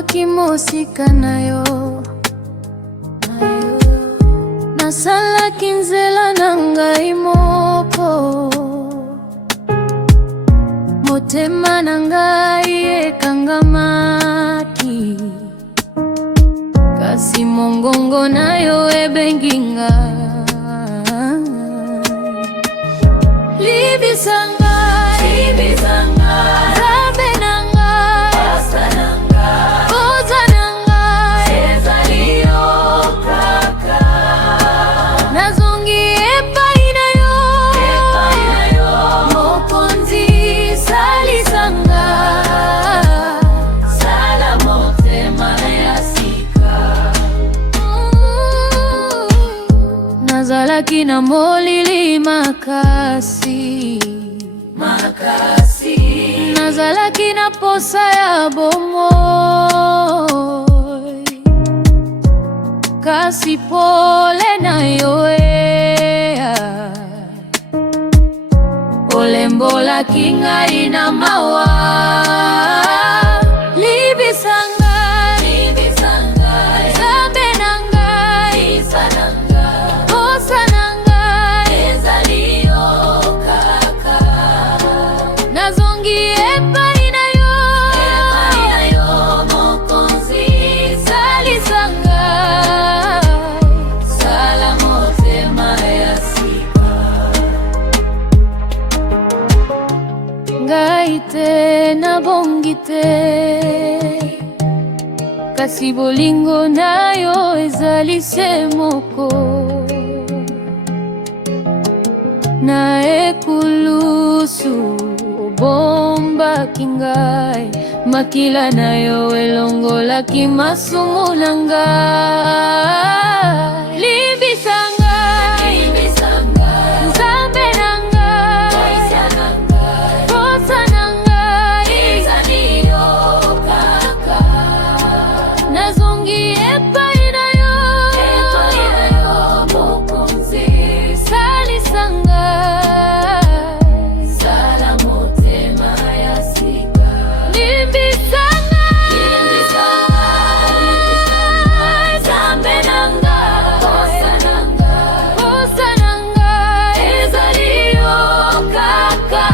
wakimosika nayo nasala kinzela nangai moko motema nangai ekangamaki kasi mongongo nayo ebenginga libisanga zabe nangai pasta nangai koza nangai ezaliyo kaka nazongi epai na yo mokonzi salisanga sala motema ya sika nazalaki na molili makasi nazalaki na posa ya bomoi kasi pole na yo olembolaki ngai na mawa libisanga zabe nangai posa nangai ezaliyo kaka nazongi epai na yo mokonzi salisanga sala motema ya sika ngai te nabongi te kasi bolingo na yo ezali se moko na ekulusu obombaki ngai makila na yo elongolaki masumu na ngai libisanga nzambe na ngai posa na ngai ezaliyo kaka nazongi epai na yo mokonzi salisanga sala motema ya sika libisanga nzambe na ngai posa na ngai ezaliyo kaka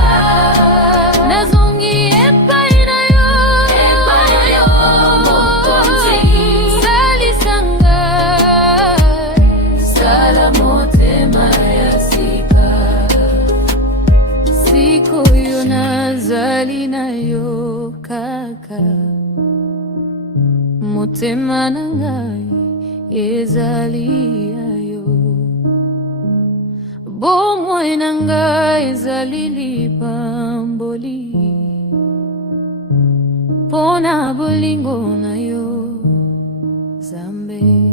nazongi epai na yo mokonzi salisanga sala motema ya sika sikoyo nazali na yo kaka motema na ngai ezali ya yo bomoi na ngai ezali lipamboli mpona bolingo na yo Nzambe.